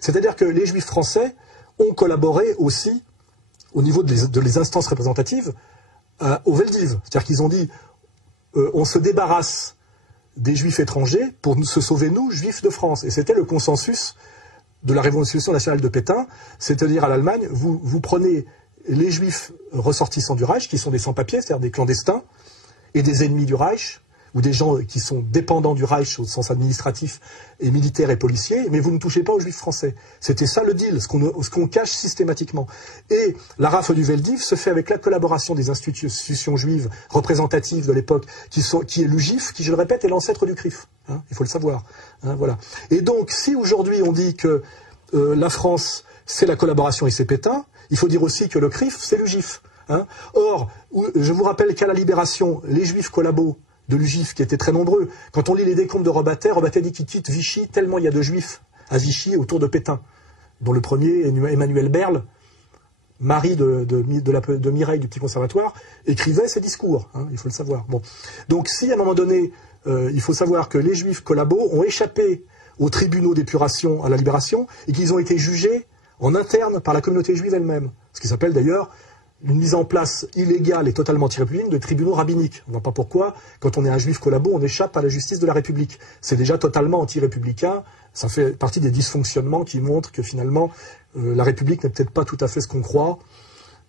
C'est-à-dire que les Juifs français ont collaboré aussi, au niveau de les instances représentatives, au Veldiv. C'est-à-dire qu'ils ont dit, on se débarrasse des Juifs étrangers pour se sauver, nous, Juifs de France. Et c'était le consensus de la Révolution nationale de Pétain, c'est-à-dire à l'Allemagne, vous prenez les Juifs ressortissants du Reich, qui sont des sans-papiers, c'est-à-dire des clandestins, et des ennemis du Reich, ou des gens qui sont dépendants du Reich au sens administratif et militaire et policier, mais vous ne touchez pas aux Juifs français. C'était ça le deal, ce qu'on cache systématiquement. Et la rafle du Veldiv se fait avec la collaboration des institutions juives représentatives de l'époque, qui est l'UJIF, qui, je le répète, est l'ancêtre du CRIF. Hein, il faut le savoir. Hein, voilà. Et donc, si aujourd'hui on dit que la France, c'est la collaboration et c'est Pétain, il faut dire aussi que le CRIF, c'est l'UJIF. Hein. Or, je vous rappelle qu'à la Libération, les Juifs collabos de l'UJIF, qui étaient très nombreux, quand on lit les décomptes de Robatet dit qu'il quitte Vichy tellement il y a de Juifs à Vichy autour de Pétain, dont le premier, Emmanuel Berle, mari de Mireille du Petit Conservatoire, écrivait ses discours, hein, il faut le savoir. Bon. Donc si à un moment donné, il faut savoir que les Juifs collabos ont échappé aux tribunaux d'épuration à la Libération et qu'ils ont été jugés en interne par la communauté juive elle-même, ce qui s'appelle d'ailleurs une mise en place illégale et totalement anti-républicaine de tribunaux rabbiniques. On ne voit pas pourquoi, quand on est un juif collabo, on échappe à la justice de la République. C'est déjà totalement anti-républicain, ça fait partie des dysfonctionnements qui montrent que finalement, la République n'est peut-être pas tout à fait ce qu'on croit,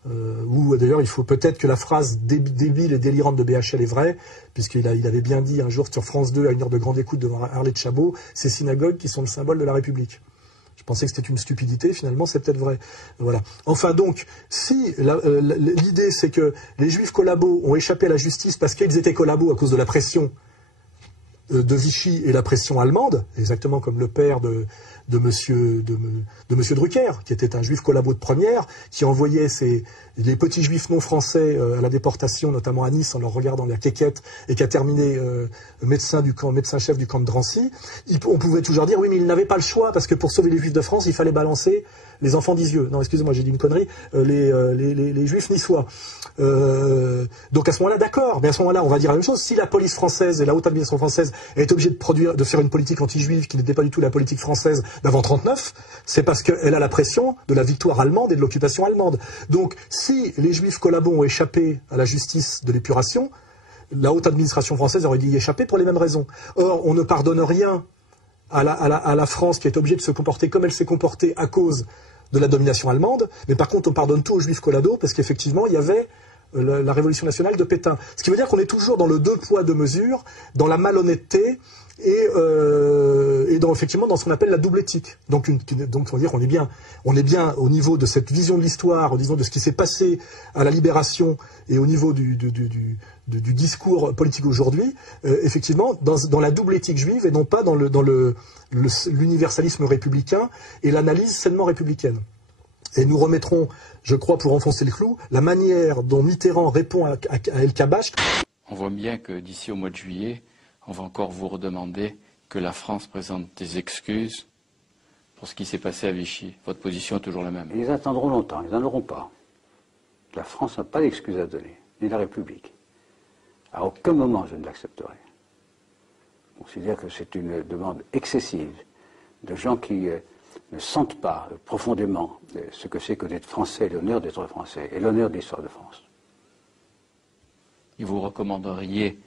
ou d'ailleurs il faut peut-être que la phrase débile et délirante de BHL est vraie, puisqu'il avait bien dit un jour sur France 2, à une heure de grande écoute devant Arlette Chabot, ces synagogues qui sont le symbole de la République. Je pensais que c'était une stupidité, finalement c'est peut-être vrai. Voilà. Enfin donc, si l'idée c'est que les Juifs collabos ont échappé à la justice parce qu'ils étaient collabos à cause de la pression de Vichy et la pression allemande, exactement comme le père de monsieur Drucker, qui était un juif collabo de première, qui envoyait les petits juifs non français à la déportation, notamment à Nice, en leur regardant la quéquette, et qui a terminé médecin-chef du camp de Drancy. On pouvait toujours dire, oui, mais il n'avait pas le choix, parce que pour sauver les juifs de France, il fallait balancer les enfants d'Isieux. Non, excusez-moi, j'ai dit une connerie, les juifs niçois. Donc à ce moment-là, d'accord, mais à ce moment-là, on va dire la même chose. Si la police française et la haute administration française est obligée de faire une politique anti-juive qui n'était pas du tout la politique française d'avant 1939, c'est parce qu'elle a la pression de la victoire allemande et de l'occupation allemande. Donc si les juifs collabos ont échappé à la justice de l'épuration, la haute administration française aurait dû y échapper pour les mêmes raisons. Or, on ne pardonne rien à la France qui est obligée de se comporter comme elle s'est comportée à cause de la domination allemande, mais par contre on pardonne tout aux juifs collabos parce qu'effectivement il y avait la Révolution nationale de Pétain. Ce qui veut dire qu'on est toujours dans le deux poids deux mesures, dans la malhonnêteté et effectivement dans ce qu'on appelle la double éthique. Donc on va dire on est bien au niveau de cette vision de l'histoire, disons de ce qui s'est passé à la Libération et au niveau du discours politique aujourd'hui, effectivement dans la double éthique juive et non pas dans l'universalisme républicain et l'analyse sainement républicaine. Et nous remettrons, je crois, pour enfoncer le clou, la manière dont Mitterrand répond à El Kabbach. On voit bien que d'ici au mois de juillet, on va encore vous redemander que la France présente des excuses pour ce qui s'est passé à Vichy. Votre position est toujours la même. Ils attendront longtemps, ils n'en auront pas. La France n'a pas d'excuses à donner, ni la République. À aucun moment je ne l'accepterai. Je considère que c'est une demande excessive de gens qui ne sentent pas profondément ce que c'est que d'être français, l'honneur d'être français et l'honneur de l'histoire de France. Et vous recommanderiez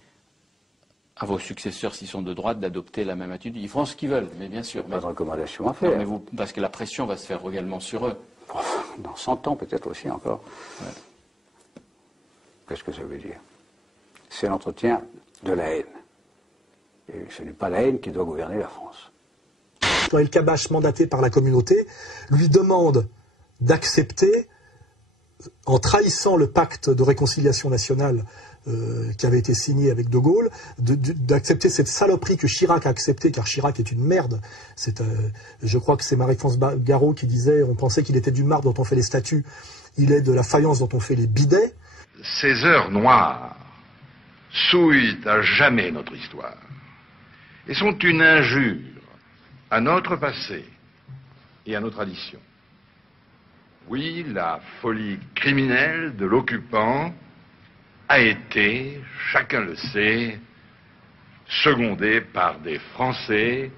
à vos successeurs, s'ils sont de droite, d'adopter la même attitude? Ils feront ce qu'ils veulent, mais bien sûr. Pas de recommandation à faire. Non, mais parce que la pression va se faire également sur eux. Dans 100 ans, peut-être aussi encore. Ouais. Qu'est-ce que ça veut dire? C'est l'entretien de la haine. Et ce n'est pas la haine qui doit gouverner la France. Quand El Kabbach, mandaté par la communauté, lui demande d'accepter, en trahissant le pacte de réconciliation nationale qui avait été signé avec De Gaulle, d'accepter cette saloperie que Chirac a acceptée, car Chirac est une merde. Je crois que c'est Marie-France Garot qui disait, on pensait qu'il était du marbre dont on fait les statues, il est de la faïence dont on fait les bidets. Ces heures noires souillent à jamais notre histoire et sont une injure à notre passé et à nos traditions. Oui, la folie criminelle de l'occupant a été, chacun le sait, secondée par des Français,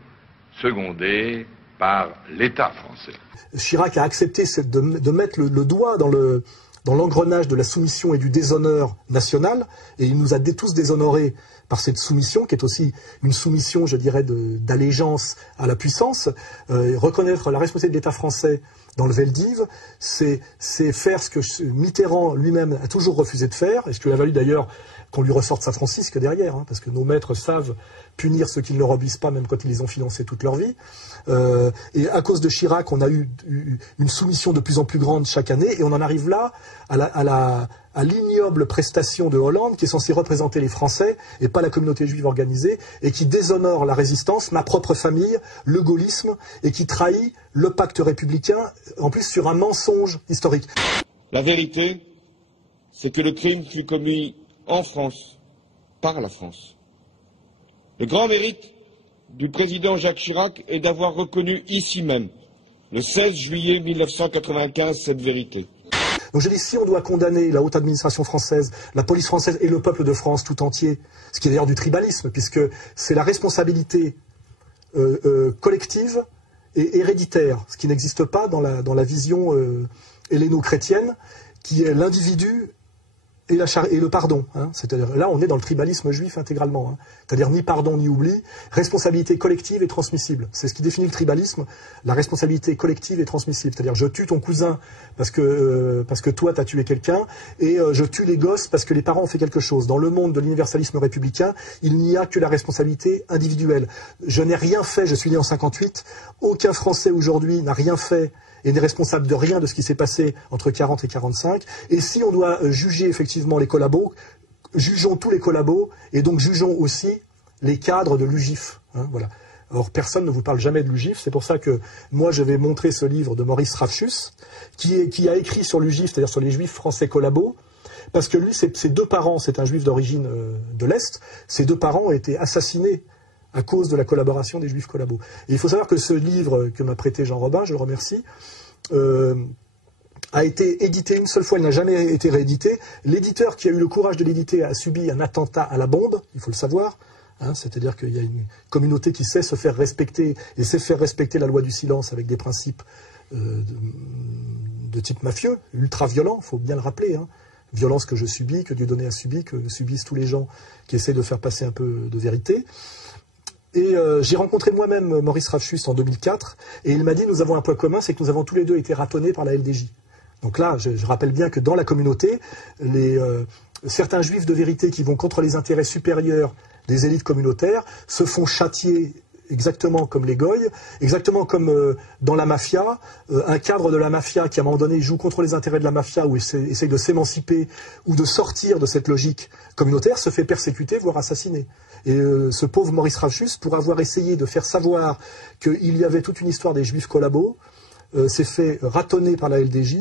secondée par l'État français. Chirac a accepté de mettre le doigt dans l'engrenage de la soumission et du déshonneur national, et il nous a tous déshonorés par cette soumission, qui est aussi une soumission, je dirais, d'allégeance à la puissance. Reconnaître la responsabilité de l'État français dans le Veldiv, c'est faire ce que Mitterrand lui-même a toujours refusé de faire, et ce qui lui a valu d'ailleurs qu'on lui ressorte sa Francisque derrière, hein, parce que nos maîtres savent punir ceux qui ne leur obéissent pas, même quand ils les ont financés toute leur vie. Et à cause de Chirac, on a eu une soumission de plus en plus grande chaque année, et on en arrive là à l'ignoble prestation de Hollande, qui est censé représenter les Français, et pas la communauté juive organisée, et qui déshonore la résistance, ma propre famille, le gaullisme, et qui trahit le pacte républicain, en plus sur un mensonge historique. La vérité, c'est que le crime fut commis en France, par la France. Le grand mérite du président Jacques Chirac est d'avoir reconnu ici même, le 16 juillet 1995, cette vérité. Donc je dis, si on doit condamner la haute administration française, la police française et le peuple de France tout entier, ce qui est d'ailleurs du tribalisme, puisque c'est la responsabilité collective et héréditaire, ce qui n'existe pas dans la vision helléno-chrétienne, qui est l'individu et le pardon. Hein. C'est-à-dire, là, on est dans le tribalisme juif intégralement. Hein. C'est-à-dire ni pardon ni oubli, responsabilité collective et transmissible. C'est ce qui définit le tribalisme, la responsabilité collective et transmissible. C'est-à-dire, je tue ton cousin parce que toi, tu as tué quelqu'un, et je tue les gosses parce que les parents ont fait quelque chose. Dans le monde de l'universalisme républicain, il n'y a que la responsabilité individuelle. Je n'ai rien fait, je suis né en 58, aucun Français aujourd'hui n'a rien fait et n'est responsable de rien de ce qui s'est passé entre 40 et 45. Et si on doit juger effectivement les collabos, jugeons tous les collabos, et donc jugeons aussi les cadres de l'UGIF. Hein, voilà. Or, personne ne vous parle jamais de l'UGIF, c'est pour ça que moi je vais montrer ce livre de Maurice Rafchus, qui a écrit sur l'UGIF, c'est-à-dire sur les juifs français collabos, parce que lui, ses deux parents, c'est un juif d'origine de l'Est, ses deux parents ont été assassinés à cause de la collaboration des juifs collabos. Et il faut savoir que ce livre que m'a prêté Jean Robin, je le remercie, a été édité une seule fois, il n'a jamais été réédité. L'éditeur qui a eu le courage de l'éditer a subi un attentat à la bombe, il faut le savoir. Hein, c'est-à-dire qu'il y a une communauté qui sait se faire respecter et sait faire respecter la loi du silence avec des principes de type mafieux, ultra-violents, il faut bien le rappeler. Hein. Violence que je subis, que Dieudonné a subi, que subissent tous les gens qui essaient de faire passer un peu de vérité. Et j'ai rencontré moi-même Maurice Rafchus en 2004, et il m'a dit, nous avons un point commun, c'est que nous avons tous les deux été ratonnés par la LDJ. Donc là, je rappelle bien que dans la communauté, certains juifs de vérité qui vont contre les intérêts supérieurs des élites communautaires se font châtier exactement comme les goïs, exactement comme dans la mafia, un cadre de la mafia qui à un moment donné joue contre les intérêts de la mafia ou essaye de s'émanciper ou de sortir de cette logique communautaire, se fait persécuter, voire assassiner. Et ce pauvre Maurice Rafchus, pour avoir essayé de faire savoir qu'il y avait toute une histoire des juifs collabos, s'est fait ratonner par la LDJ.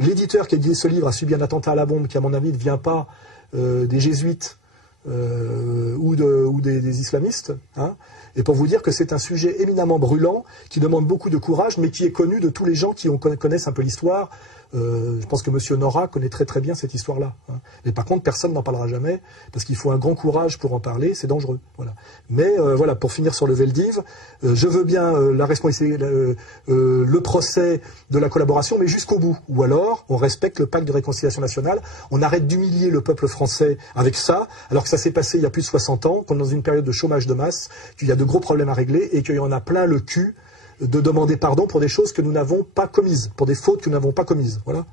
L'éditeur qui a édité ce livre a subi un attentat à la bombe qui, à mon avis, ne vient pas des jésuites ou des islamistes. Hein. Et pour vous dire que c'est un sujet éminemment brûlant, qui demande beaucoup de courage, mais qui est connu de tous les gens qui connaissent un peu l'histoire. Je pense que M. Nora connaît très très bien cette histoire-là. Hein. Mais par contre, personne n'en parlera jamais, parce qu'il faut un grand courage pour en parler, c'est dangereux. Voilà. Mais voilà, pour finir sur le Veldiv, je veux bien la responsabilité, le procès de la collaboration, mais jusqu'au bout. Ou alors, on respecte le pacte de réconciliation nationale, on arrête d'humilier le peuple français avec ça, alors que ça s'est passé il y a plus de 60 ans, qu'on est dans une période de chômage de masse, qu'il y a de gros problèmes à régler, et qu'il y en a plein le cul de demander pardon pour des choses que nous n'avons pas commises, pour des fautes que nous n'avons pas commises. Voilà.